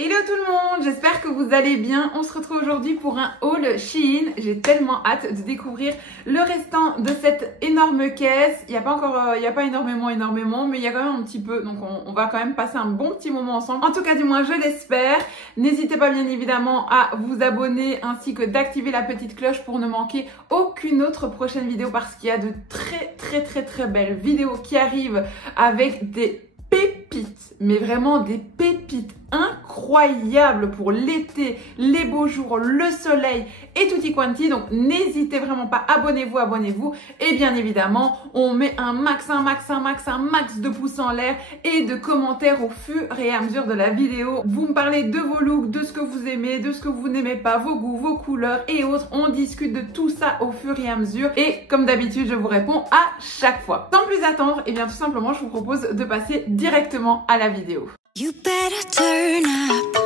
Hello tout le monde, j'espère que vous allez bien. On se retrouve aujourd'hui pour un haul Shein. J'ai tellement hâte de découvrir le restant de cette énorme caisse. Il n'y a pas encore, il n'y a pas énormément, mais il y a quand même un petit peu. Donc on va quand même passer un bon petit moment ensemble. En tout cas, du moins, je l'espère. N'hésitez pas bien évidemment à vous abonner ainsi que d'activer la petite cloche pour ne manquer aucune autre prochaine vidéo parce qu'il y a de très belles vidéos qui arrivent avec des pépites, mais vraiment des pépites incroyables pour l'été, les beaux jours, le soleil et tutti quanti. Donc n'hésitez vraiment pas, abonnez-vous et bien évidemment on met un max de pouces en l'air et de commentaires au fur et à mesure de la vidéo. Vous me parlez de vos looks, de ce que vous aimez, de ce que vous n'aimez pas, vos goûts, vos couleurs et autres. On discute de tout ça au fur et à mesure et comme d'habitude je vous réponds à chaque fois. Sans plus attendre, et bien tout simplement je vous propose de passer directement à la vidéo. You better turn up.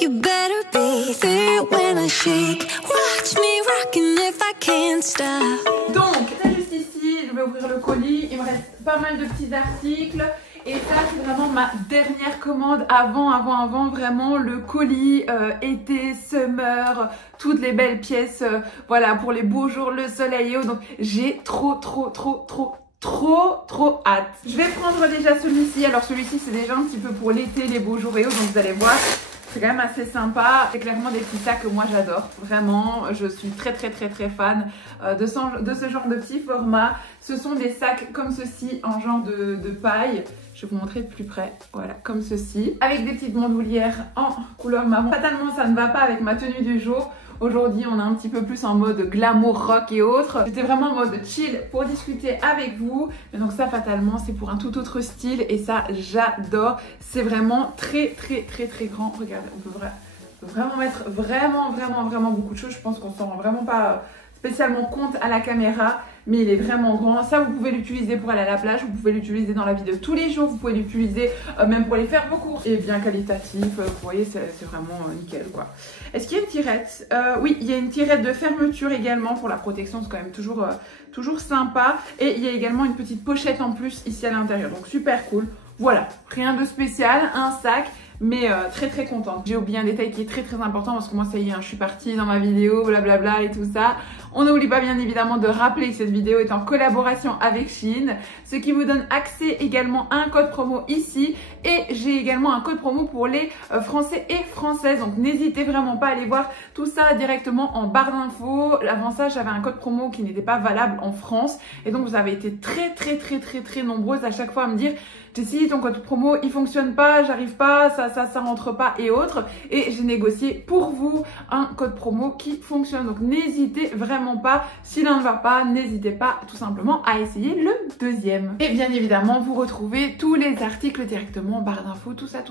You better be there when I shake. Watch me rockin' if I can't stop. Donc, juste ici, je vais ouvrir le colis. Il me reste pas mal de petits articles. Et ça, c'est vraiment ma dernière commande avant vraiment le colis été, summer, toutes les belles pièces, voilà, pour les beaux jours, le soleil et autres. Donc, j'ai trop hâte. Je vais prendre déjà celui-ci. Alors celui-ci c'est déjà un petit peu pour l'été, les beaux jours et autres, donc vous allez voir, c'est quand même assez sympa. C'est clairement des petits sacs que moi j'adore. Vraiment, je suis très fan de ce genre de petit format. Ce sont des sacs comme ceci en genre de paille. Je vais vous montrer de plus près, voilà, comme ceci. Avec des petites bandoulières en couleur marron. Fatalement, ça ne va pas avec ma tenue du jour. Aujourd'hui, on est un petit peu plus en mode glamour, rock et autres. J'étais vraiment en mode chill pour discuter avec vous. Mais donc ça, fatalement, c'est pour un tout autre style. Et ça, j'adore. C'est vraiment très grand. Regardez, on peut vraiment mettre vraiment beaucoup de choses. Je pense qu'on s'en rend vraiment pas spécialement compte à la caméra. Mais il est vraiment grand. Ça, vous pouvez l'utiliser pour aller à la plage. Vous pouvez l'utiliser dans la vie de tous les jours. Vous pouvez l'utiliser même pour aller faire vos courses. Et bien qualitatif. Vous voyez, c'est vraiment nickel, quoi. Est-ce qu'il y a une tirette? Oui, il y a une tirette de fermeture également pour la protection. C'est quand même toujours sympa. Et il y a également une petite pochette en plus ici à l'intérieur. Donc, super cool. Voilà, rien de spécial. Un sac. Mais très contente. J'ai oublié un détail qui est très important parce que moi ça y est, hein, je suis partie dans ma vidéo, blablabla et tout ça. On n'oublie pas bien évidemment de rappeler que cette vidéo est en collaboration avec Shein, ce qui vous donne accès également à un code promo ici. Et j'ai également un code promo pour les Français et Françaises. Donc n'hésitez vraiment pas à aller voir tout ça directement en barre d'infos. Avant ça, j'avais un code promo qui n'était pas valable en France. Et donc vous avez été très nombreuses à chaque fois à me dire: Jessie, ton code promo il fonctionne pas, j'arrive pas, ça rentre pas et autres. Et j'ai négocié pour vous un code promo qui fonctionne. Donc n'hésitez vraiment pas, si l'un ne va pas, n'hésitez pas tout simplement à essayer le deuxième. Et bien évidemment, vous retrouvez tous les articles directement en barre d'infos, tout ça.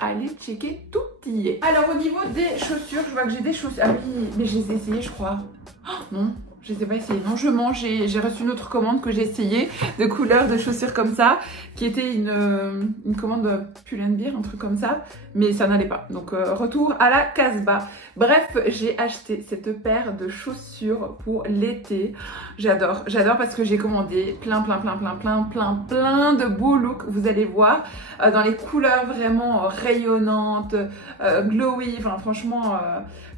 Allez checker, tout y est. Alors au niveau des chaussures, je vois que j'ai des chaussures. Ah oui, mais je les ai essayées, je crois. Oh, non. Je les ai pas essayé, non, je mens, j'ai reçu une autre commande que j'ai essayé de couleurs de chaussures comme ça, qui était une commande Pull&Bear, un truc comme ça, mais ça n'allait pas. Donc retour à la Casbah. Bref, j'ai acheté cette paire de chaussures pour l'été. J'adore parce que j'ai commandé plein de beaux looks, vous allez voir, dans les couleurs vraiment rayonnantes, glowy, enfin franchement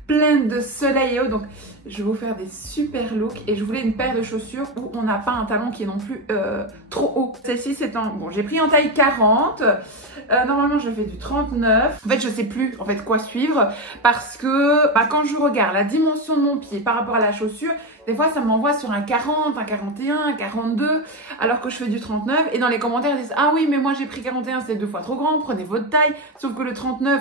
pleine de soleil et autres. Donc je vais vous faire des super looks et je voulais une paire de chaussures où on n'a pas un talon qui est non plus trop haut. Celle-ci c'est en... Bon, j'ai pris en taille 40. Normalement je fais du 39. En fait je sais plus en fait quoi suivre parce que quand je regarde la dimension de mon pied par rapport à la chaussure, des fois ça m'envoie sur un 40, un 41, un 42 alors que je fais du 39 et dans les commentaires ils disent: ah oui mais moi j'ai pris 41, c'est 2 fois trop grand, prenez votre taille. Sauf que le 39,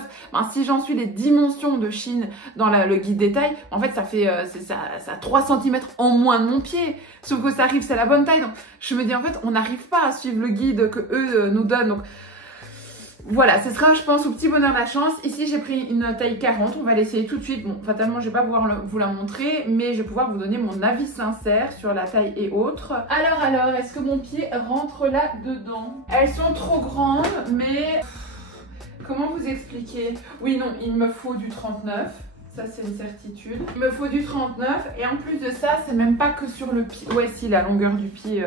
si j'en suis les dimensions de Shein dans le guide des tailles, en fait ça fait ça a 3 cm en moins de mon pied. Sauf que ça arrive, c'est la bonne taille. Donc je me dis en fait on n'arrive pas à suivre le guide que eux nous donnent. Donc voilà, ce sera je pense au petit bonheur la chance. Ici j'ai pris une taille 40, on va l'essayer tout de suite. Bon, fatalement je vais pas pouvoir vous la montrer, mais je vais pouvoir vous donner mon avis sincère sur la taille et autres. Alors, est-ce que mon pied rentre là dedans? Elles sont trop grandes, mais comment vous expliquer? Oui, non, il me faut du 39. Ça c'est une certitude. Il me faut du 39 et en plus de ça, c'est même pas que sur le pied. Ouais si, la longueur du pied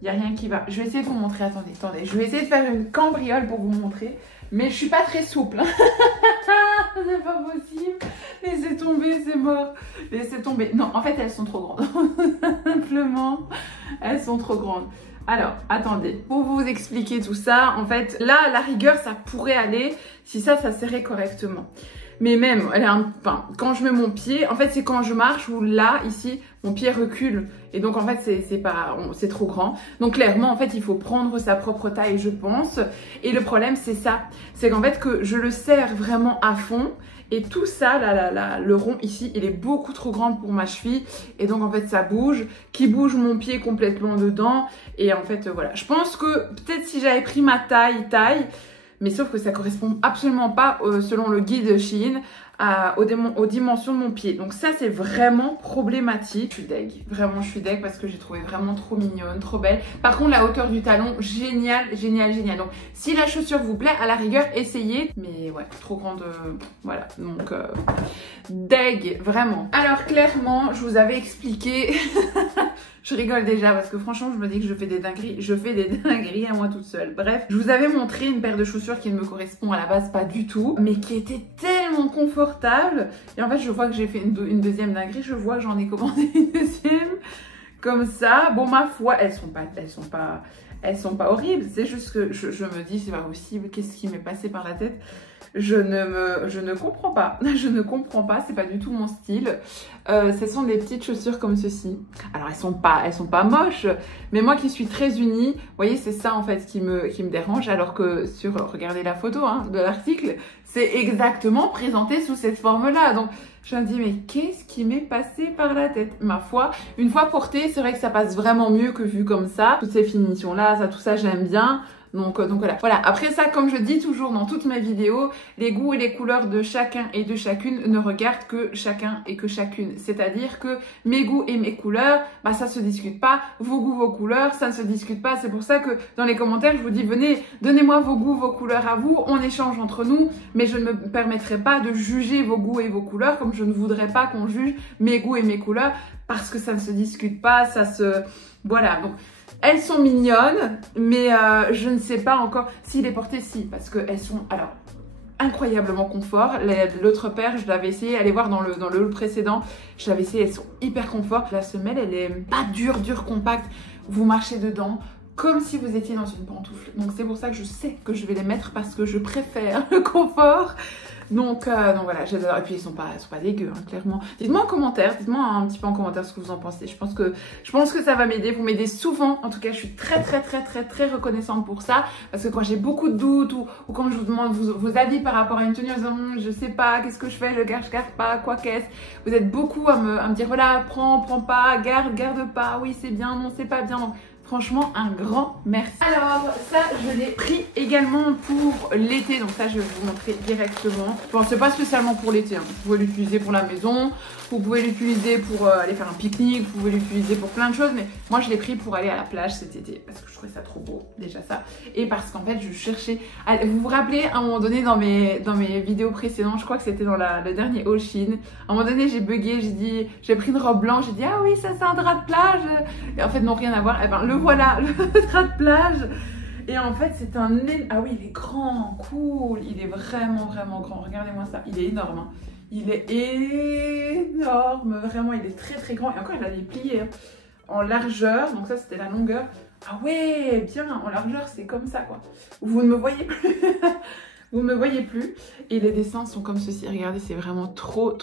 Il n'y a rien qui va. Je vais essayer de vous montrer. Attendez, attendez. Je vais essayer de faire une cambriole pour vous montrer. Mais je suis pas très souple. C'est pas possible. Laissez tomber, c'est mort. Laissez tomber. Non, en fait, elles sont trop grandes. Simplement, elles sont trop grandes. Alors, attendez. Pour vous expliquer tout ça, en fait, là, à la rigueur, ça pourrait aller si ça serrait correctement. Mais même, enfin, quand je mets mon pied, en fait, c'est quand je marche où là, ici, mon pied recule. Et donc, en fait, c'est trop grand. Donc, clairement, en fait, il faut prendre sa propre taille, je pense. Et le problème, c'est ça. C'est qu'en fait, que je le serre vraiment à fond. Et tout ça, le rond ici, il est beaucoup trop grand pour ma cheville. Et donc, en fait, ça bouge, qui bouge mon pied complètement dedans. Et en fait, voilà. Je pense que peut-être si j'avais pris ma taille, mais sauf que ça correspond absolument pas, selon le guide Shein, aux dimensions de mon pied. Donc ça, c'est vraiment problématique. Je suis deg. Vraiment, je suis deg parce que j'ai trouvé vraiment trop mignonne, trop belle. Par contre, la hauteur du talon, génial, génial, génial. Donc, si la chaussure vous plaît, à la rigueur, essayez. Mais ouais, trop grande, voilà. Donc, deg, vraiment. Alors, clairement, je vous avais expliqué... Je rigole déjà parce que franchement, je me dis que je fais des dingueries. Je fais des dingueries à moi toute seule. Bref, je vous avais montré une paire de chaussures qui ne me correspond à la base pas du tout, mais qui était tellement confortable. Et en fait, je vois que j'ai fait une deuxième dinguerie. Je vois que j'en ai commandé une deuxième comme ça. Bon, ma foi, elles sont pas horribles. C'est juste que je me dis, c'est pas possible. Qu'est-ce qui m'est passé par la tête? Je ne comprends pas. Je ne comprends pas. C'est pas du tout mon style. Ce sont des petites chaussures comme ceci. Alors elles sont pas moches, mais moi qui suis très unie, vous voyez, c'est ça en fait qui me dérange. Alors que regardez la photo de l'article, c'est exactement présenté sous cette forme-là. Donc je me dis mais qu'est-ce qui m'est passé par la tête? Ma foi, une fois portée, c'est vrai que ça passe vraiment mieux que vu comme ça. Toutes ces finitions-là, tout ça j'aime bien. Donc voilà. Voilà. Après ça, comme je dis toujours dans toutes mes vidéos, les goûts et les couleurs de chacun et de chacune ne regardent que chacun et que chacune. C'est-à-dire que mes goûts et mes couleurs, bah ça se discute pas. Vos goûts, vos couleurs, ça ne se discute pas. C'est pour ça que dans les commentaires, je vous dis venez, donnez-moi vos goûts, vos couleurs à vous. On échange entre nous, mais je ne me permettrai pas de juger vos goûts et vos couleurs comme je ne voudrais pas qu'on juge mes goûts et mes couleurs parce que ça ne se discute pas. Voilà. Donc elles sont mignonnes, mais je ne sais pas encore si les porter, si, parce qu'elles sont, alors, incroyablement confort. L'autre paire, je l'avais essayé, allez voir dans le haul précédent, je l'avais essayé, elles sont hyper confort. La semelle, elle est pas dure, compacte, vous marchez dedans comme si vous étiez dans une pantoufle. Donc c'est pour ça que je sais que je vais les mettre parce que je préfère le confort. Donc voilà, j'adore. Et puis ils sont pas dégueux, hein, clairement. Dites-moi en commentaire, dites-moi un petit peu en commentaire ce que vous en pensez. Je pense que ça va m'aider. Vous m'aidez souvent. En tout cas, je suis très reconnaissante pour ça. Parce que quand j'ai beaucoup de doutes ou quand je vous demande vos avis par rapport à une tenue, en disant je sais pas, qu'est-ce que je fais, je garde pas, quoi qu'est-ce. Vous êtes beaucoup à me dire voilà, prends pas, garde pas, oui c'est bien, non c'est pas bien. Donc, franchement, un grand merci. Alors, ça, je l'ai pris également pour l'été. Donc ça, je vais vous montrer directement. Bon, c'est pas spécialement pour l'été. Hein. Vous pouvez l'utiliser pour la maison. Vous pouvez l'utiliser pour aller faire un pique-nique. Vous pouvez l'utiliser pour plein de choses. Mais moi, je l'ai pris pour aller à la plage cet été. Parce que je trouvais ça trop beau, déjà ça. Et parce qu'en fait, je cherchais... Vous vous rappelez, à un moment donné, dans mes vidéos précédentes, je crois que c'était dans le dernier haul Shein. À un moment donné, j'ai bugué. J'ai pris une robe blanche. J'ai dit, ah oui, ça, c'est un drap de plage. Et en fait, non, rien à voir. Eh ben, voilà, le drap de plage. Et en fait, c'est un... Ah oui, il est grand, cool. Il est vraiment grand. Regardez-moi ça. Il est énorme. Hein. Il est énorme. Vraiment, il est très grand. Et encore, il a des pliés en largeur. Donc ça, c'était la longueur. Ah ouais, bien. En largeur, c'est comme ça, quoi. Vous ne me voyez plus. Vous ne me voyez plus. Et les dessins sont comme ceci. Regardez, c'est vraiment trop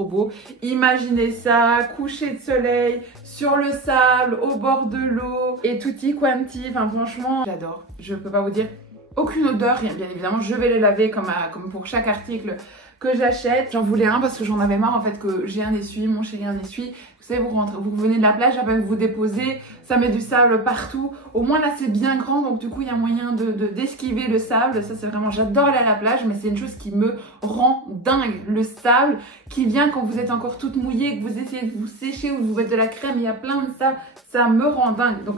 beau. Imaginez ça, coucher de soleil, sur le sable, au bord de l'eau. Et tutti quanti. Enfin, franchement, j'adore. Je peux pas vous dire. Aucune odeur, rien. Bien évidemment, je vais les laver comme pour chaque article que j'achète. J'en voulais un parce que j'en avais marre en fait que j'ai un essuie, mon chéri un essuie. Vous savez, vous venez de la plage, à peine vous déposez, ça met du sable partout. Au moins là c'est bien grand, donc du coup il y a moyen d'esquiver le sable. Ça c'est vraiment, j'adore aller à la plage, mais c'est une chose qui me rend dingue. Le sable qui vient quand vous êtes encore toute mouillée, que vous essayez de vous sécher ou de vous mettre de la crème, il y a plein de sable, ça me rend dingue. Donc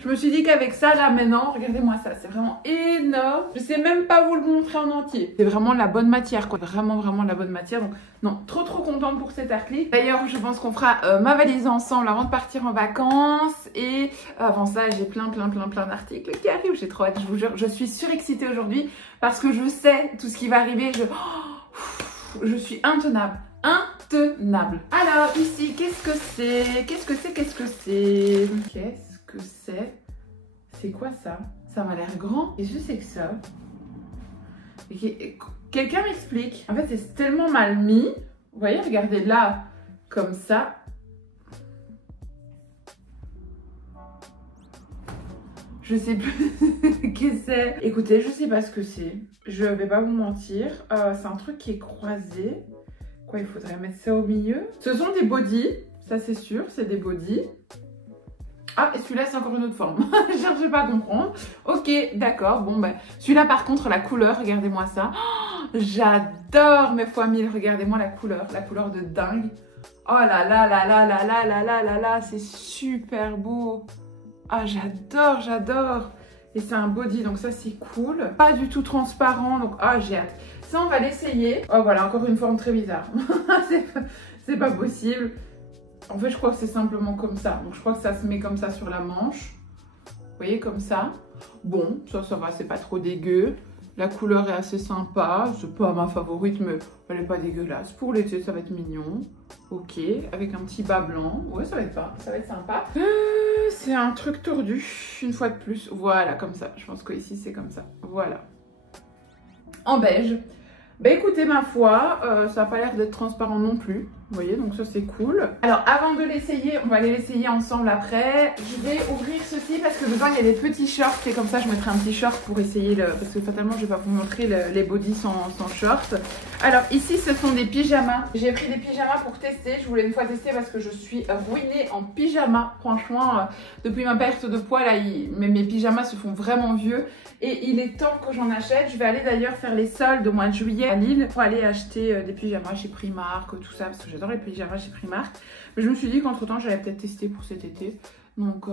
Je me suis dit qu'avec ça, là maintenant, regardez-moi ça, c'est vraiment énorme. Je sais même pas vous le montrer en entier. C'est vraiment la bonne matière, quoi. Vraiment la bonne matière. Donc non, trop contente pour cet article. D'ailleurs, je pense qu'on fera ma valise ensemble avant de partir en vacances. Et avant ça, j'ai plein d'articles qui arrivent. J'ai trop hâte, je vous jure. Je suis surexcitée aujourd'hui parce que je sais tout ce qui va arriver. Je suis intenable. Intenable. Alors ici, qu'est-ce que c'est? Qu'est-ce que c'est? C'est quoi ça? Ça m'a l'air grand. Qu'est-ce que c'est que ça? Quelqu'un m'explique. En fait, c'est tellement mal mis. Vous voyez, regardez là, comme ça. Je sais plus qu'est-ce que c'est. Écoutez, je sais pas ce que c'est. Je vais pas vous mentir. C'est un truc qui est croisé. Quoi, il faudrait mettre ça au milieu. Ce sont des bodys. Ça, c'est sûr, c'est des bodys. Ah, et celui-là, c'est encore une autre forme. Je cherchais pas à comprendre. Ok, d'accord. Bon, ben, celui-là, par contre, la couleur, regardez-moi ça. Oh, j'adore mes fois 1000. Regardez-moi la couleur de dingue. Oh là là là là là là là là là là, c'est super beau. Ah, j'adore. Et c'est un body, donc ça, c'est cool. Pas du tout transparent, donc ah, j'ai hâte. Ça, on va l'essayer. Oh, voilà, encore une forme très bizarre. C'est pas possible. En fait, je crois que c'est simplement comme ça. Donc, je crois que ça se met comme ça sur la manche. Vous voyez, comme ça. Bon, ça va, c'est pas trop dégueu. La couleur est assez sympa. C'est pas ma favorite, mais elle est pas dégueulasse. Pour l'été, ça va être mignon. Ok, avec un petit bas blanc. Ouais, ça va être sympa. C'est un truc tordu, une fois de plus. Voilà, comme ça. Je pense qu'ici, c'est comme ça. Voilà. En beige. Bah écoutez, ma foi, ça n'a pas l'air d'être transparent non plus. Vous voyez, donc ça c'est cool. Alors avant de l'essayer, on va aller l'essayer ensemble après. Je vais ouvrir ceci parce que dedans il y a des petits shorts. Et comme ça je mettrai un petit short pour essayer parce que fatalement je vais pas vous montrer les bodys sans short. Alors ici ce sont des pyjamas. J'ai pris des pyjamas pour tester. Je voulais une fois tester parce que je suis ruinée en pyjama. Franchement, depuis ma perte de poids là, mes pyjamas se font vraiment vieux. Et il est temps que j'en achète. Je vais aller d'ailleurs faire les soldes au mois de juillet à Lille pour aller acheter des pyjamas chez Primark, tout ça, parce que j'adore les pyjamas chez Primark. Mais je me suis dit qu'entre temps, j'allais peut-être tester pour cet été. Donc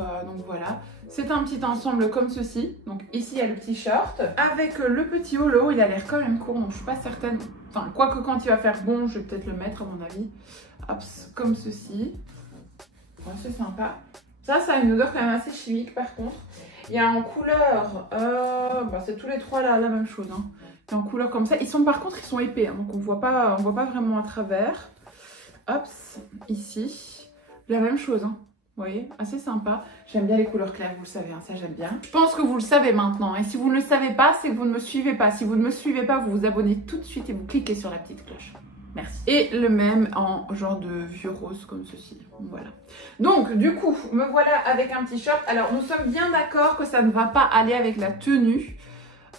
voilà. C'est un petit ensemble comme ceci. Donc ici, il y a le petit short. Avec le petit holo, il a l'air quand même court, donc je suis pas certaine. Enfin, quoique quand il va faire bon, je vais peut-être le mettre à mon avis. Hop, comme ceci. Ouais, c'est sympa. Ça a une odeur quand même assez chimique par contre. Il y a en couleur, c'est tous les trois là, la même chose. Hein. Il y a en couleur comme ça. Par contre, ils sont épais, hein, donc on voit pas vraiment à travers. Hop, ici, la même chose. Hein. Vous voyez, assez sympa. J'aime bien les couleurs claires, vous le savez, hein, ça j'aime bien. Je pense que vous le savez maintenant. Et si vous ne le savez pas, c'est que vous ne me suivez pas. Si vous ne me suivez pas, vous vous abonnez tout de suite et vous cliquez sur la petite cloche. Merci. Et le même en genre de vieux rose comme ceci. Voilà. Donc du coup, me voilà avec un petit short. Alors nous sommes bien d'accord que ça ne va pas aller avec la tenue.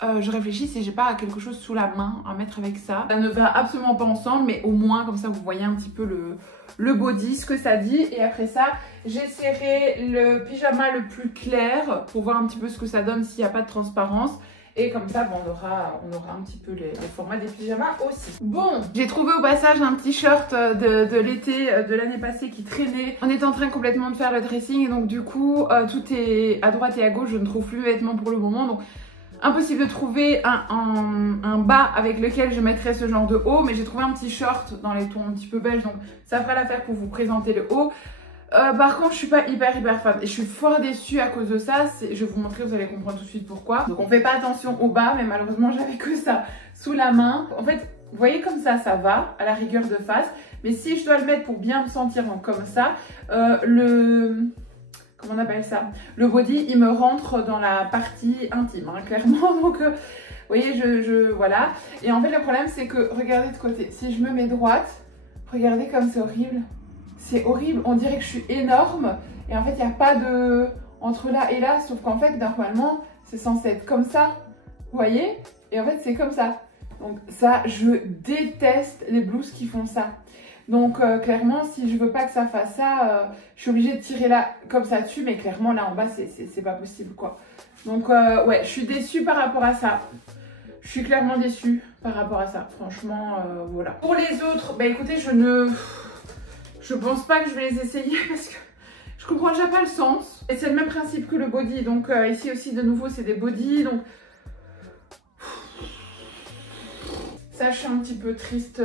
Je réfléchis si j'ai pas quelque chose sous la main à mettre avec ça. Ça ne va absolument pas ensemble, mais au moins comme ça vous voyez un petit peu le body, ce que ça dit. Et après ça, j'essaierai le pyjama le plus clair pour voir un petit peu ce que ça donne s'il n'y a pas de transparence. Et comme ça, bon, on aura un petit peu les formats des pyjamas aussi. Bon, j'ai trouvé au passage un petit short de l'été de l'année passée qui traînait. On est en train complètement de faire le dressing et donc du coup, tout est à droite et à gauche. Je ne trouve plus mes vêtements pour le moment. Donc impossible de trouver un bas avec lequel je mettrais ce genre de haut. Mais j'ai trouvé un petit short dans les tons un petit peu beige. Donc ça fera l'affaire pour vous présenter le haut. Par contre, je suis pas hyper fan et je suis fort déçue à cause de ça. Je vais vous montrer, vous allez comprendre tout de suite pourquoi. Donc on fait pas attention au bas, mais malheureusement j'avais que ça sous la main. En fait, vous voyez comme ça va à la rigueur de face. Mais si je dois le mettre pour bien me sentir comme ça, comment on appelle ça? Le body, il me rentre dans la partie intime, hein, clairement. Donc vous voyez, voilà. Et en fait le problème c'est que, regardez de côté, si je me mets droite, regardez comme c'est horrible. C'est horrible, on dirait que je suis énorme et en fait il n'y a pas de entre là et là, sauf qu'en fait normalement c'est censé être comme ça, vous voyez? Et en fait c'est comme ça. Donc ça, je déteste les blouses qui font ça. Donc clairement si je veux pas que ça fasse ça, je suis obligée de tirer là comme ça dessus, mais clairement là en bas c'est pas possible quoi. Donc ouais, je suis déçue par rapport à ça. Je suis clairement déçue par rapport à ça, franchement voilà. Pour les autres, bah écoutez, je pense pas que je vais les essayer parce que Je comprends déjà pas le sens. Et c'est le même principe que le body. Donc ici aussi de nouveau c'est des body. Donc ça, je suis un petit peu triste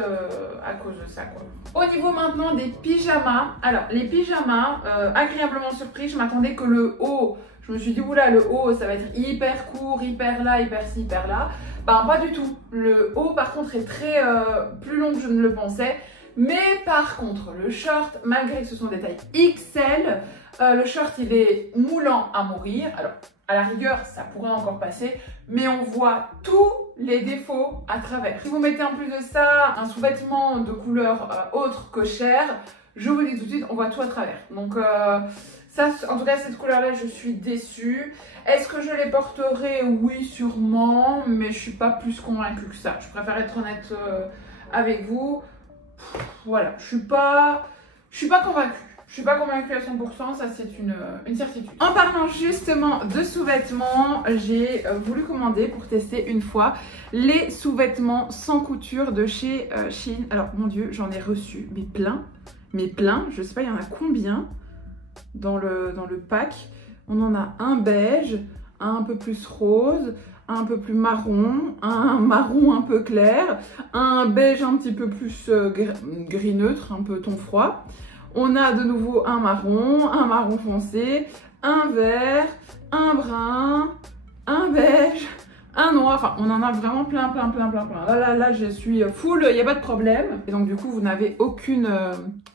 à cause de ça, quoi. Au niveau maintenant des pyjamas. Alors, les pyjamas, agréablement surpris. Je m'attendais que le haut, je me suis dit, oula, le haut, ça va être hyper court, hyper là, hyper ci, hyper là. Ben, pas du tout. Le haut, par contre, est très plus long que je ne le pensais. Mais par contre, le short, malgré que ce sont des tailles XL, le short, il est moulant à mourir. Alors, à la rigueur, ça pourrait encore passer, mais on voit tous les défauts à travers. Si vous mettez en plus de ça un sous-vêtement de couleur autre que chair, je vous dis tout de suite, on voit tout à travers. Donc ça, en tout cas, cette couleur-là, je suis déçue. Est-ce que je les porterai? Oui, sûrement, mais je suis pas plus convaincue que ça. Je préfère être honnête avec vous. Voilà, je suis pas convaincue. Je suis pas convaincue à 100%, ça c'est une certitude. En parlant justement de sous-vêtements, j'ai voulu commander pour tester une fois les sous-vêtements sans couture de chez Shein. Alors mon dieu, j'en ai reçu, mais plein. Je sais pas, il y en a combien dans le pack. On en a un beige, un peu plus rose, un peu plus marron, un marron un peu clair, un beige un petit peu plus gris neutre, un peu ton froid. On a de nouveau un marron foncé, un vert, un brun, un beige, un noir. Enfin, on en a vraiment plein. Là, je suis full, il n'y a pas de problème. Et donc, du coup, vous n'avez aucune,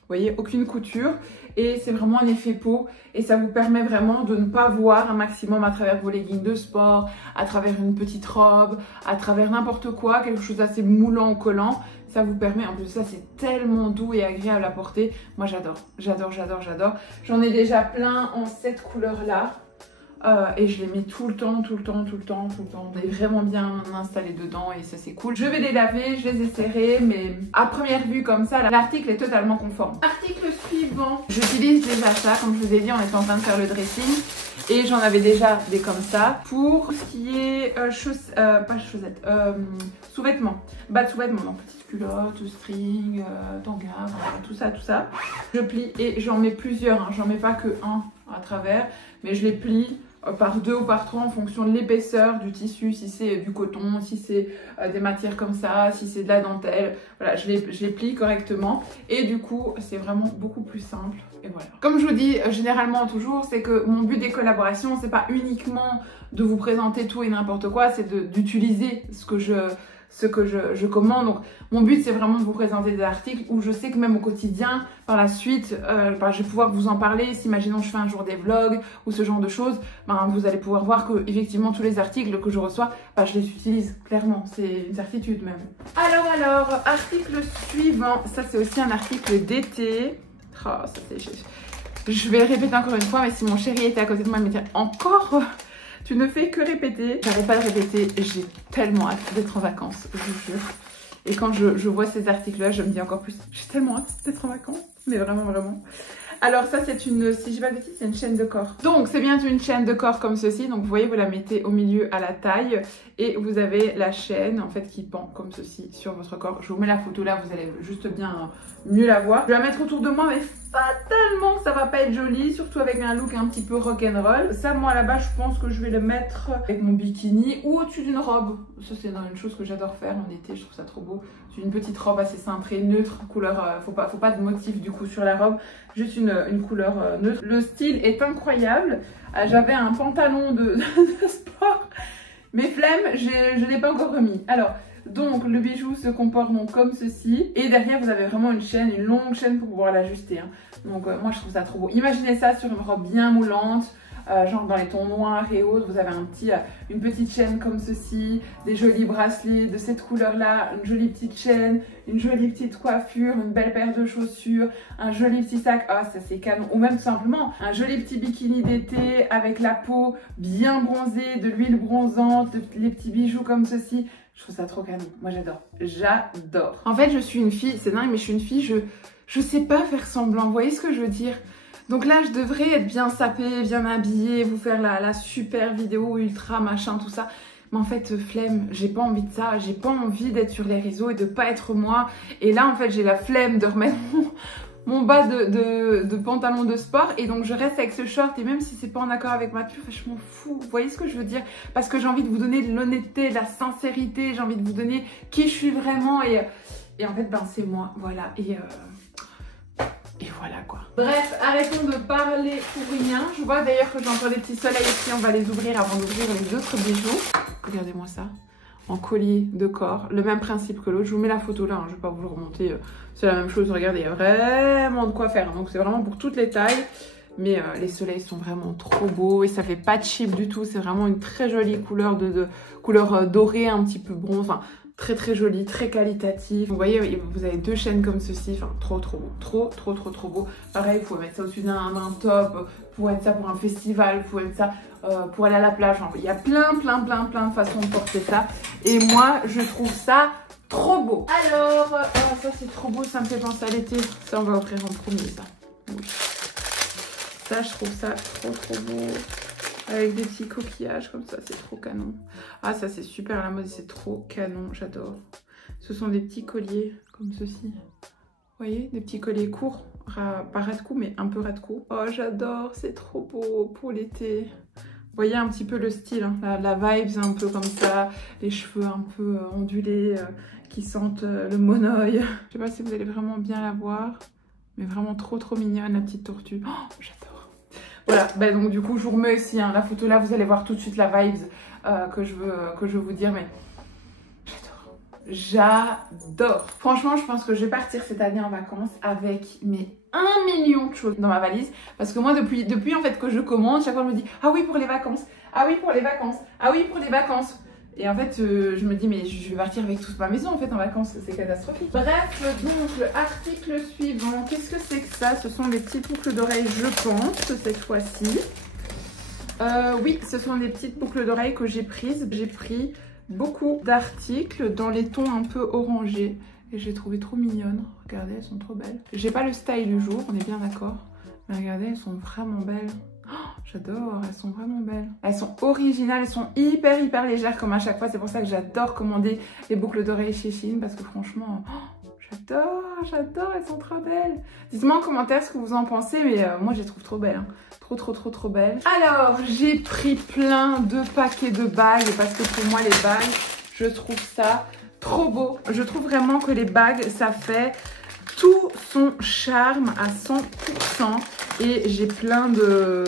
voyez, aucune couture. Et c'est vraiment un effet peau. Et ça vous permet vraiment de ne pas voir un maximum à travers vos leggings de sport, à travers une petite robe, à travers n'importe quoi, quelque chose d'assez moulant ou collant. Ça vous permet, en plus ça c'est tellement doux et agréable à porter. Moi j'adore. J'en ai déjà plein en cette couleur là. Et je les mets tout le temps. On est vraiment bien installé dedans et ça c'est cool. Je vais les laver, je les essaierai, mais à première vue comme ça, l'article est totalement conforme. Article suivant. J'utilise déjà ça, comme je vous ai dit, on était en train de faire le dressing. Et j'en avais déjà des comme ça. Pour ce qui est sous-vêtements. Bas de sous-vêtements, donc petites culottes, string, tanga, voilà, tout ça. Je plie et j'en mets plusieurs, hein. J'en mets pas que un à travers, mais je les plie par 2 ou par 3 en fonction de l'épaisseur du tissu, si c'est du coton, si c'est des matières comme ça, si c'est de la dentelle. Voilà, je les plie correctement et du coup c'est vraiment beaucoup plus simple. Et voilà. Comme je vous dis généralement toujours, c'est que mon but des collaborations, c'est pas uniquement de vous présenter tout et n'importe quoi, c'est d'utiliser ce que je commande. Donc mon but c'est vraiment de vous présenter des articles où je sais que même au quotidien, par la suite, je vais pouvoir vous en parler. Si imaginons je fais un jour des vlogs ou ce genre de choses, vous allez pouvoir voir que effectivement tous les articles que je reçois, je les utilise clairement, c'est une certitude même. Alors, article suivant, ça c'est aussi un article d'été. Oh, ça c'est... Je vais le répéter encore une fois, mais si mon chéri était à côté de moi, il me dirait encore... Tu ne fais que répéter. J'arrête pas de répéter. J'ai tellement hâte d'être en vacances, je vous jure. Et quand je vois ces articles-là, je me dis encore plus. J'ai tellement hâte d'être en vacances. Mais vraiment. Alors ça, c'est une, si je dis pas de bêtises, c'est une chaîne de corps. Donc c'est bien une chaîne de corps comme ceci. Donc vous voyez, vous la mettez au milieu à la taille. Et vous avez la chaîne en fait qui pend comme ceci sur votre corps. Je vous mets la photo là, vous allez juste bien mieux la voir. Je vais la mettre autour de moi, mais fatalement ça va pas être joli, surtout avec un look un petit peu rock'n'roll. Ça, moi là-bas, je pense que je vais le mettre avec mon bikini ou au-dessus d'une robe. Ça c'est une chose que j'adore faire en été, je trouve ça trop beau. C'est une petite robe assez cintrée, neutre, couleur, faut pas de motif du coup sur la robe, juste une couleur neutre. Le style est incroyable. J'avais un pantalon de sport, mais flemme, je ne l'ai pas encore remis. Alors, donc le bijou se comporte donc comme ceci. Et derrière, vous avez vraiment une chaîne, une longue chaîne pour pouvoir l'ajuster. Hein. Donc moi, je trouve ça trop beau. Imaginez ça sur une robe bien moulante. Genre dans les tons noirs et autres, vous avez une petite chaîne comme ceci, des jolis bracelets de cette couleur là, une jolie petite chaîne, une jolie petite coiffure, une belle paire de chaussures, un joli petit sac, ah ça c'est canon, ou même tout simplement un joli petit bikini d'été avec la peau bien bronzée, de l'huile bronzante, les petits bijoux comme ceci. Je trouve ça trop canon, moi j'adore. En fait je suis une fille, c'est dingue mais je suis une fille, je sais pas faire semblant, vous voyez ce que je veux dire? Donc là, je devrais être bien sapée, bien habillée, vous faire la super vidéo ultra machin, tout ça. Mais en fait, flemme, j'ai pas envie de ça. J'ai pas envie d'être sur les réseaux et de pas être moi. Et là, en fait, j'ai la flemme de remettre mon bas de pantalon de sport et donc je reste avec ce short et même si c'est pas en accord avec ma tenue, je m'en fous. Vous voyez ce que je veux dire? Parce que j'ai envie de vous donner de l'honnêteté, de la sincérité, j'ai envie de vous donner qui je suis vraiment et en fait ben c'est moi, voilà. Et voilà quoi. Bref, arrêtons de parler pour rien. Je vois d'ailleurs que j'ai encore des petits soleils ici, on va les ouvrir avant d'ouvrir les autres bijoux. Regardez-moi ça. En collier de corps, le même principe que l'autre. Je vous mets la photo là, hein, je vais pas vous le remonter. C'est la même chose, regardez, il y a vraiment de quoi faire. Donc c'est vraiment pour toutes les tailles. Mais les soleils sont vraiment trop beaux et ça fait pas cheap du tout. C'est vraiment une très jolie couleur, couleur dorée, un petit peu bronze. Enfin, très très jolie, très qualitatif. Vous voyez, vous avez deux chaînes comme ceci. Enfin, trop beau. Trop beau. Pareil, vous pouvez mettre ça au-dessus d'un top. Vous pouvez mettre ça pour un festival. Vous pouvez mettre ça pour aller à la plage. Enfin, il y a plein de façons de porter ça. Et moi, je trouve ça trop beau. Alors, ça c'est trop beau. Ça me fait penser à l'été. Ça, on va offrir en premier, ça. Oui. Ça, je trouve ça trop beau. Avec des petits coquillages comme ça, c'est trop canon. Ah, ça, c'est super à la mode, c'est trop canon, j'adore. Ce sont des petits colliers comme ceci. Vous voyez, des petits colliers courts, pas ras de cou, mais un peu ras de cou. Oh, j'adore, c'est trop beau pour l'été. Vous voyez un petit peu le style, hein, la vibes un peu comme ça, les cheveux un peu ondulés qui sentent le monoeil. Je sais pas si vous allez vraiment bien la voir, mais vraiment trop mignonne la petite tortue. Oh, j'adore. Voilà, bah donc du coup je vous remets aussi hein, la photo là, vous allez voir tout de suite la vibes que je veux vous dire, mais j'adore. Franchement, je pense que je vais partir cette année en vacances avec mes 1 million de choses dans ma valise. Parce que moi, depuis en fait que je commande, chaque fois je me dis ah oui pour les vacances, ah oui pour les vacances, ah oui pour les vacances. Et en fait, je me dis, mais je vais partir avec toute ma maison en fait en vacances, c'est catastrophique. Bref, donc le article suivant, qu'est-ce que c'est que ça? Ce sont des petites boucles d'oreilles, je pense, cette fois-ci. Oui, ce sont des petites boucles d'oreilles que j'ai prises. J'ai pris beaucoup d'articles dans les tons un peu orangés. Et j'ai trouvé trop mignonnes. Regardez, elles sont trop belles. J'ai pas le style du jour, on est bien d'accord. Mais regardez, elles sont vraiment belles. Oh, j'adore, elles sont vraiment belles. Elles sont originales, elles sont hyper légères comme à chaque fois. C'est pour ça que j'adore commander les boucles d'oreilles chez Shein parce que franchement, oh, j'adore, elles sont trop belles. Dites-moi en commentaire ce que vous en pensez, mais moi je les trouve trop belles. Hein. Trop belles. Alors, j'ai pris plein de paquets de bagues parce que pour moi les bagues, je trouve ça trop beau. Je trouve vraiment que les bagues, ça fait tout son charme à 100%. Et j'ai plein de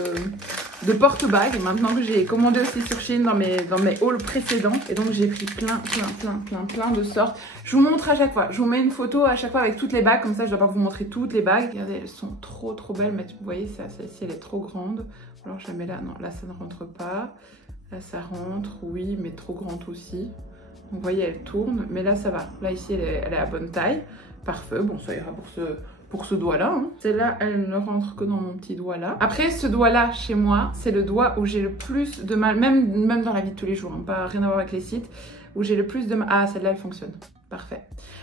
porte-bagues maintenant que j'ai commandé aussi sur Shein dans mes hauls précédents. Et donc j'ai pris plein de sortes. Je vous montre à chaque fois. Je vous mets une photo à chaque fois avec toutes les bagues. Comme ça, je ne dois pas vous montrer toutes les bagues. Regardez, elles sont trop belles. Mais vous voyez, celle-ci, elle est trop grande. Alors je la mets là. Non, là, ça ne rentre pas. Là, ça rentre, oui, mais trop grande aussi. Donc, vous voyez, elle tourne. Mais là, ça va. Là, ici, elle est à bonne taille. Parfait. Bon, ça ira pour ce doigt-là. Hein. Celle-là, elle ne rentre que dans mon petit doigt-là. Après, ce doigt-là, chez moi, c'est le doigt où j'ai le plus de mal, même dans la vie de tous les jours, hein, pas rien à voir avec les sites, où j'ai le plus de mal... Ah, celle-là, elle fonctionne. Parfait.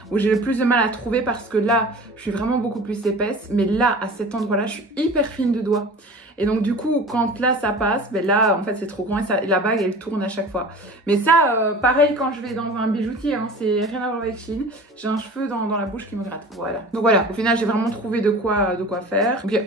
Où j'ai le plus de mal à trouver parce que là, je suis vraiment beaucoup plus épaisse, mais là, à cet endroit-là, je suis hyper fine de doigt. Et donc du coup, quand là ça passe, ben là en fait c'est trop grand et la bague elle tourne à chaque fois. Mais ça, pareil quand je vais dans un bijoutier, hein, c'est rien à voir avec Shein. J'ai un cheveu dans la bouche qui me gratte. Voilà. Donc voilà, au final j'ai vraiment trouvé de quoi faire. Okay.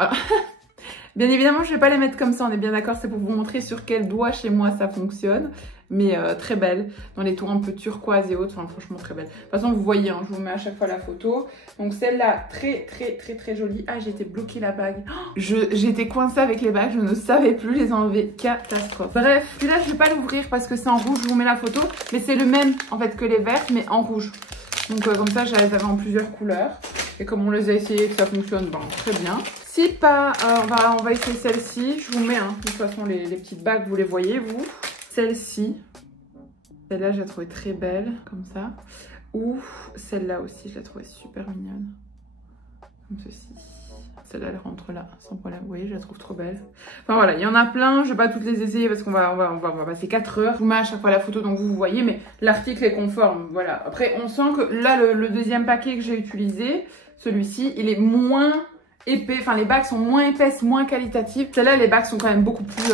Bien évidemment, je vais pas les mettre comme ça, on est bien d'accord, c'est pour vous montrer sur quel doigt chez moi ça fonctionne. Mais très belle, dans les tons un peu turquoise et autres, enfin franchement très belle. De toute façon, vous voyez, hein, je vous mets à chaque fois la photo. Donc celle-là, très jolie. Ah, j'ai été bloquée la bague. Oh, j'étais coincée avec les bagues, je ne savais plus les enlever. Catastrophe. Bref, celui-là, je vais pas l'ouvrir parce que c'est en rouge, je vous mets la photo. Mais c'est le même, en fait, que les vertes, mais en rouge. Donc comme ça, je les avais en plusieurs couleurs. Et comme on les a essayé que ça fonctionne, ben, très bien. Si pas, on va essayer celle-ci. Je vous mets, hein, de toute façon, les petites bagues, vous les voyez, vous. Celle-ci. Celle-là, je la trouvais très belle, comme ça. Ou celle-là aussi, je la trouvais super mignonne. Comme ceci. Celle-là, elle rentre là, sans problème. Vous voyez, je la trouve trop belle. Enfin voilà, il y en a plein. Je vais pas toutes les essayer parce qu'on va passer 4 heures. Je vous mets à chaque fois la photo, donc vous voyez. Mais l'article est conforme, voilà. Après, on sent que là, le deuxième paquet que j'ai utilisé, celui-ci, il est moins épais. Enfin, les bagues sont moins épaisses, moins qualitatives. Celle-là, les bagues sont quand même beaucoup plus...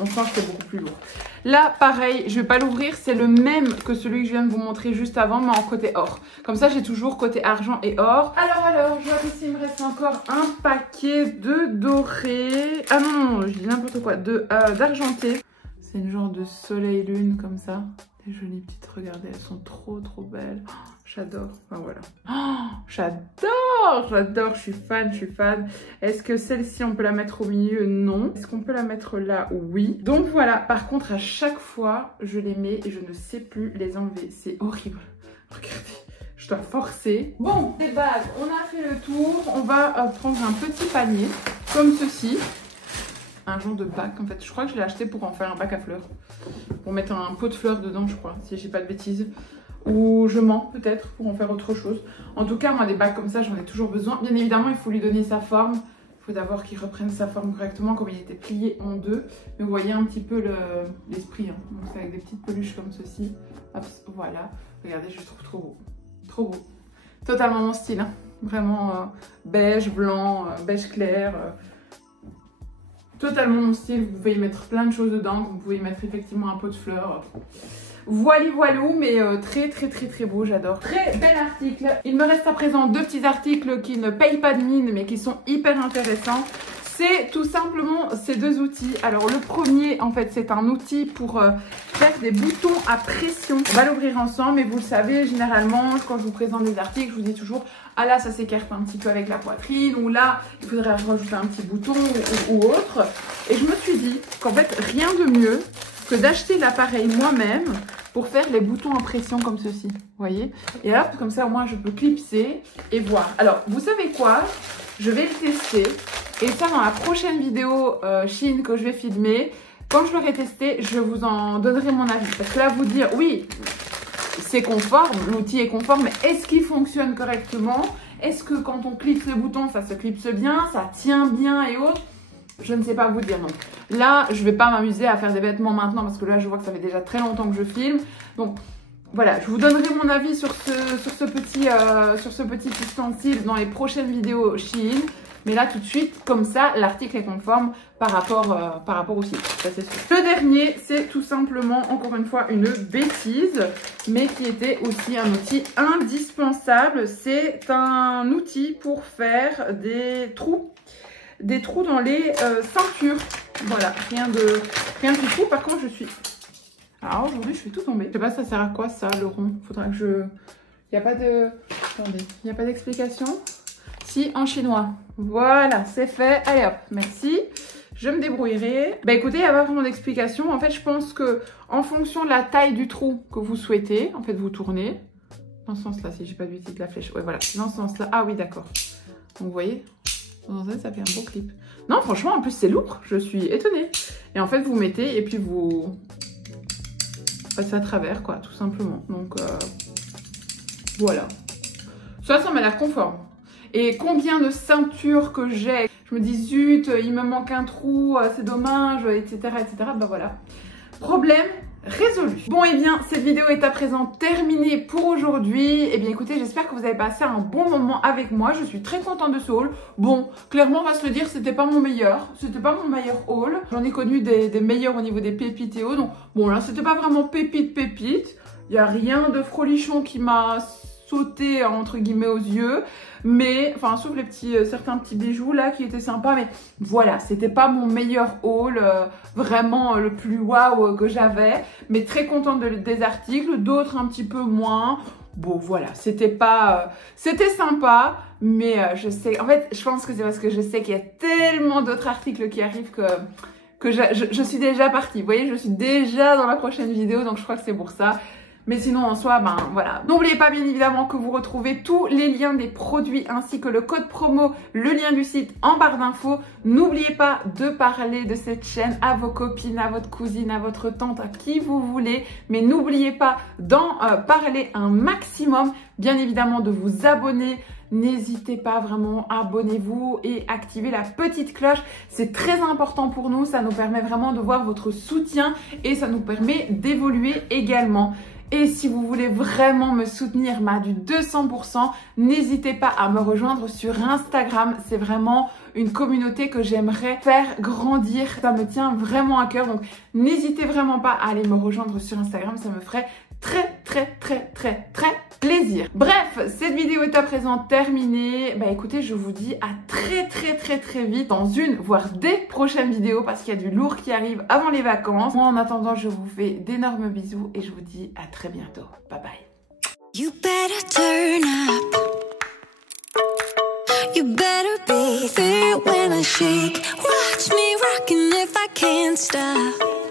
On sent que c'est beaucoup plus lourd. Là, pareil, je vais pas l'ouvrir. C'est le même que celui que je viens de vous montrer juste avant, mais en côté or. Comme ça, j'ai toujours côté argent et or. Alors, je vois qu'ici, il me reste encore un paquet de dorés. Ah non, je dis n'importe quoi. D'argenté. C'est une genre de soleil-lune comme ça. Des jolies petites, regardez, elles sont trop belles. Oh, j'adore, enfin voilà. Oh, j'adore, je suis fan. Est-ce que celle-ci, on peut la mettre au milieu? Non. Est-ce qu'on peut la mettre là? Oui. Donc voilà, par contre, à chaque fois, je les mets et je ne sais plus les enlever. C'est horrible. Regardez, je dois forcer. Bon, des bagues, on a fait le tour. On va prendre un petit panier, comme ceci. Un genre de bac, en fait. Je crois que je l'ai acheté pour en faire un bac à fleurs. Pour mettre un pot de fleurs dedans, je crois, si j'ai pas de bêtises. Ou je mens, peut-être, pour en faire autre chose. En tout cas, moi, des bacs comme ça, j'en ai toujours besoin. Bien évidemment, il faut lui donner sa forme. Il faut d'abord qu'il reprenne sa forme correctement, comme il était plié en deux. Mais vous voyez un petit peu l'esprit. Hein. Donc, c'est avec des petites peluches comme ceci. Hop, voilà. Regardez, je le trouve trop beau. Trop beau. Totalement mon style. Hein. Vraiment beige, blanc, beige clair. Totalement mon style, vous pouvez y mettre plein de choses dedans, vous pouvez y mettre effectivement un pot de fleurs. Voilou, mais très beau, j'adore. Très bel article. Il me reste à présent deux petits articles qui ne payent pas de mine, mais qui sont hyper intéressants. C'est tout simplement ces deux outils. Alors le premier, en fait, c'est un outil pour faire des boutons à pression. On va l'ouvrir ensemble, mais vous le savez, généralement, quand je vous présente des articles, je vous dis toujours « Ah là, ça s'écarte un petit peu avec la poitrine » ou « Là, il faudrait rajouter un petit bouton » ou autre. Et je me suis dit qu'en fait, rien de mieux que d'acheter l'appareil moi-même pour faire les boutons à pression comme ceci. Vous voyez? Et hop, comme ça, au moins, je peux clipser et voir. Alors, vous savez quoi? Je vais le tester. Et ça, dans la prochaine vidéo Shein que je vais filmer, quand je l'aurai testé, je vous en donnerai mon avis. Parce que là, vous dire, oui, c'est conforme, l'outil est conforme, mais est-ce qu'il fonctionne correctement? Est-ce que quand on clipse le bouton, ça se clipse bien, ça tient bien et autres? Je ne sais pas vous dire. Donc là, je ne vais pas m'amuser à faire des vêtements maintenant parce que là, je vois que ça fait déjà très longtemps que je filme. Donc voilà, je vous donnerai mon avis sur ce petit ustensile dans les prochaines vidéos Shein. Mais là, tout de suite, comme ça, l'article est conforme par rapport au site. Ça, c'est sûr. Le dernier, c'est tout simplement, encore une fois, une bêtise, mais qui était aussi un outil indispensable. C'est un outil pour faire des trous dans les ceintures. Voilà, rien du tout. Par contre, alors aujourd'hui, je fais tout tomber. Je sais pas, ça sert à quoi ça, le rond? Faudra que je... Il n'y a pas de... Attendez, il n'y a pas d'explication? Si, en chinois. Voilà, c'est fait. Allez hop, merci. Je me débrouillerai. Bah écoutez, il n'y a pas vraiment d'explication. En fait, je pense que en fonction de la taille du trou que vous souhaitez, en fait, vous tournez. Dans ce sens-là, si j'ai pas de bêtises de la flèche. Ouais, voilà, dans ce sens-là. Ah oui, d'accord. Donc, vous voyez, dans un sens, ça fait un beau clip. Non, franchement, en plus, c'est lourd. Je suis étonnée. Et en fait, vous mettez et puis vous passez à travers, quoi, tout simplement. Donc, voilà. Ça m'a l'air conforme. Et combien de ceintures que j'ai, je me dis zut, il me manque un trou, c'est dommage, etc. Ben voilà. Problème résolu. Bon, et bien, cette vidéo est à présent terminée pour aujourd'hui. Et bien, écoutez, j'espère que vous avez passé un bon moment avec moi. Je suis très contente de ce haul. Bon, clairement, on va se le dire, c'était pas mon meilleur. C'était pas mon meilleur haul. J'en ai connu des meilleurs au niveau des pépites et autres. Donc, bon, là, c'était pas vraiment pépite. Il n'y a rien de frolichon qui m'a sauté, entre guillemets, aux yeux. Mais, enfin, sauf les certains petits bijoux là qui étaient sympas. Mais voilà, c'était pas mon meilleur haul, vraiment le plus waouh que j'avais. Mais très contente des articles, d'autres un petit peu moins. Bon, voilà, c'était sympa. Mais je sais, en fait, je pense que c'est parce que je sais qu'il y a tellement d'autres articles qui arrivent que je suis déjà partie. Vous voyez, je suis déjà dans la prochaine vidéo, donc je crois que c'est pour ça. Mais sinon, en soi, ben voilà. N'oubliez pas, bien évidemment, que vous retrouvez tous les liens des produits ainsi que le code promo, le lien du site en barre d'infos. N'oubliez pas de parler de cette chaîne à vos copines, à votre cousine, à votre tante, à qui vous voulez. Mais n'oubliez pas d'en parler un maximum. Bien évidemment, de vous abonner. N'hésitez pas vraiment, abonnez-vous et activez la petite cloche. C'est très important pour nous. Ça nous permet vraiment de voir votre soutien et ça nous permet d'évoluer également. Et si vous voulez vraiment me soutenir, du 200%, n'hésitez pas à me rejoindre sur Instagram. C'est vraiment une communauté que j'aimerais faire grandir. Ça me tient vraiment à cœur. Donc n'hésitez vraiment pas à aller me rejoindre sur Instagram. Ça me ferait très plaisir. Bref, cette vidéo est à présent terminée. Écoutez, je vous dis à très vite dans une, voire des prochaines vidéos parce qu'il y a du lourd qui arrive avant les vacances. Moi, en attendant, je vous fais d'énormes bisous et je vous dis à très bientôt. Bye bye. You better turn up. You better be there when I shake. Watch me rockin' if I can't stop.